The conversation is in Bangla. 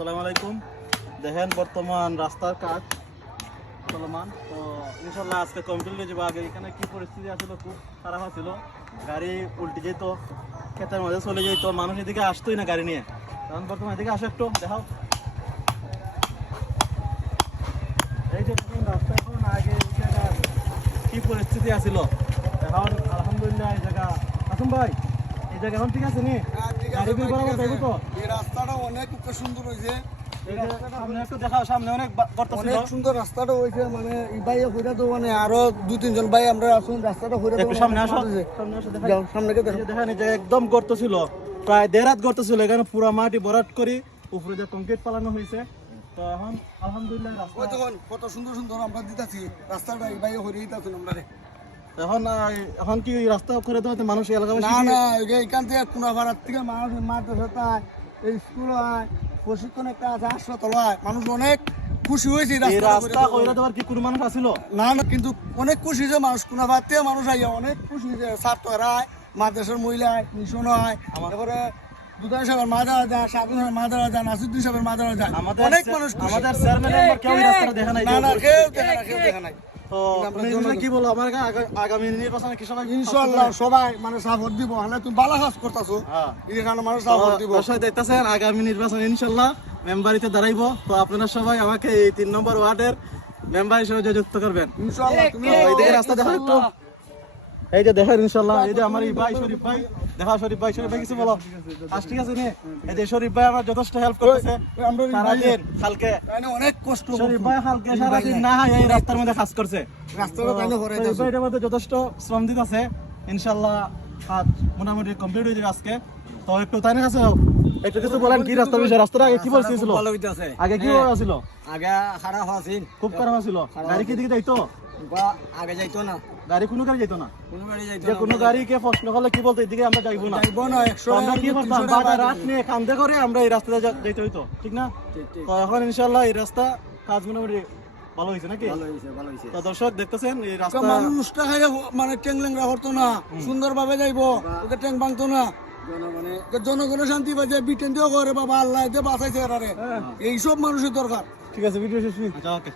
আসসালামু আলাইকুম। দেখেন বর্তমান রাস্তার কাজ চলমান, তো ইনশাল্লাহ আজকে কমপ্লিট হয়ে যাবো। আগে এখানে কি পরিস্থিতি আসলে খুব খারাপ ছিল, গাড়ি উল্টে যেত, ক্ষেতের মধ্যে চলে যেত, মানুষ এদিকে আসতোই না গাড়ি নিয়ে। কারণ বর্তমানে এদিকে আসো একটু দেখাও, এই যে দেখুন রাস্তা এখন আগে এই জায়গার কি পরিস্থিতি আছিল, এখন আলহামদুলিল্লাহ এই জায়গা আসুন ভাই, এই জায়গা এখন ঠিক আছে নি? গাড়ি বের বরাবর যাইবো তো? এই রাস্তাটা অনেক সুন্দর হয়েছে। এই যে সামনে একটু দেখাও, সামনে অনেক গর্ত ছিল। অনেক সুন্দর রাস্তাটা হয়েছে, মানে এই ভাই হইরা তো মানে আরো 2-3 জন ভাই আমরা আসুন রাস্তাটা হইরা একটু সামনে আসো, সামনে আসো দেখাই। যাও সামনে কে এই যে দেখেন এই যে একদম গর্ত ছিল, প্রায় 1.5 হাত গর্ত ছিল, এখানে পুরো মাটি ভরাট করে উপরে যে কংক্রিট পালানো হয়েছে। তো এখন আলহামদুলিল্লাহ ওই রাস্তা তখন কত সুন্দর সুন্দর আমরা দিতাছি রাস্তাটা এই ভাই হইরা দিতাছেন আমরা রে। এখন এখন কি ওই রাস্তা করে দেওয়াতে মানুষ এলাকাবাসী না না এইখান থেকে কোনাপাড়ার থেকে মানুষ মাদ্রাসা এই স্কুল হয়, প্রশিক্ষণ একটা আছে, হাসপাতাল হয়, মানুষ অনেক খুশি হয়েছে এই রাস্তা কইরা দেওয়ার কি কোনো মানুষ আছিল? না না, কিন্তু অনেক খুশি হয়েছে মানুষ, কোনাপাড়ার থেকে মানুষ আইয়া অনেক খুশি হয়েছে। ছাত্ররা হয়, মাদ্রাসার মহিলা মিশন হয়, তারপরে দুদান সাহেবের মাদারা যায়, সাধু সাহেবের মাদারা যায়, নাসিরুদ্দিন সাহেবের মাদারা যায়, অনেক মানুষ খুশি। আমাদের চেয়ারম্যান মেম্বার কেউ এই রাস্তাটা দেখে নাই। না না, কেউ দেখে না, কেউ দেখে নাই। তো আপনি এই বিষয়ে কি বলবো, আমার আগামী নির্বাচনে কি সবাই ইনশাআল্লাহ সবাই মানে সাপোর্ট দিব, হলে তুমি ভালো কাজ করতেছো, হ্যাঁ। এই কারণে মানুষ সাপোর্ট দিব। দর্শক দেখতেছেন আগামী নির্বাচন ইনশাল্লাহ মেম্বারিতে দাঁড়াইবো, তো আপনারা সবাই আমাকে এই 3 নম্বর ওয়ার্ডের মেম্বার হিসেবে যুক্ত করবেন। ইনশাআল্লাহ তুমি এইদিকে রাস্তা দেখো একটু, এই যে দেখেন ইনশাল্লাহ, এই যে আমার এই ভাই শরীফ ভাই, দেখা শরীফ ভাই কিছু বলো। ঠিক আছে নি? এই যে শরীফ ভাই আমার যথেষ্ট হেল্প করতেছে আমরা এই সারাদিন, কালকে তাইলে অনেক কষ্ট শরীফ ভাই কালকে সারাদিন না হয় এই রাস্তার মধ্যে কাজ করছে। রাস্তাটা তাইলে হরে শরীফ ভাই এটার মধ্যে যথেষ্ট শ্রম দিতেছে, ইনশাল্লাহ কাজ মোটামুটি কমপ্লিট হয়ে যাবে আজকে। তো একটু তাই না কাছে একটু কিছু বলেন, কি রাস্তার বিষয়, রাস্তাটা আগে কি পরিস্থিতি ভালো হইতাছে। আগে কি ছিল? আগে খারাপ আছিল, খুব খারাপ ছিল, গাড়ি কি দিকে যাইতো? আগে যাইতো না, গাড়ি কোনো গাড়ি যাইতো না, কোনো গাড়ি যাইতো যে না। কোনো গাড়িকে প্রশ্ন করলে কি বলতো এদিকে আমরা যাইবো না। যাইবো না, 100 তো আমরা কি করতাম, বাটা রাত নিয়ে কান্দে করে আমরা এই রাস্তাতে যাইতে হইতো, ঠিক না? তো এখন ইনশাল্লাহ এই রাস্তা কাজ মোটামুটি ভালো হয়েছে নাকি? ভালো হইছে, ভালো হইছে। তো দর্শক দেখতেছেন এই রাস্তা মানুষটা খাইয়া মানে ট্যাংলেংরা করতো না, সুন্দরভাবে যাইবো, ওকে ট্যাং ভাঙতো না, জনগণের শান্তি বাজে, বিটেন দিয়েও করে বাবা আল্লাহ যে বাঁচাইছে এরারে, এইসব মানুষের দরকার। ঠিক আছে, ভিডিও শেষ। আচ্ছা ওকে।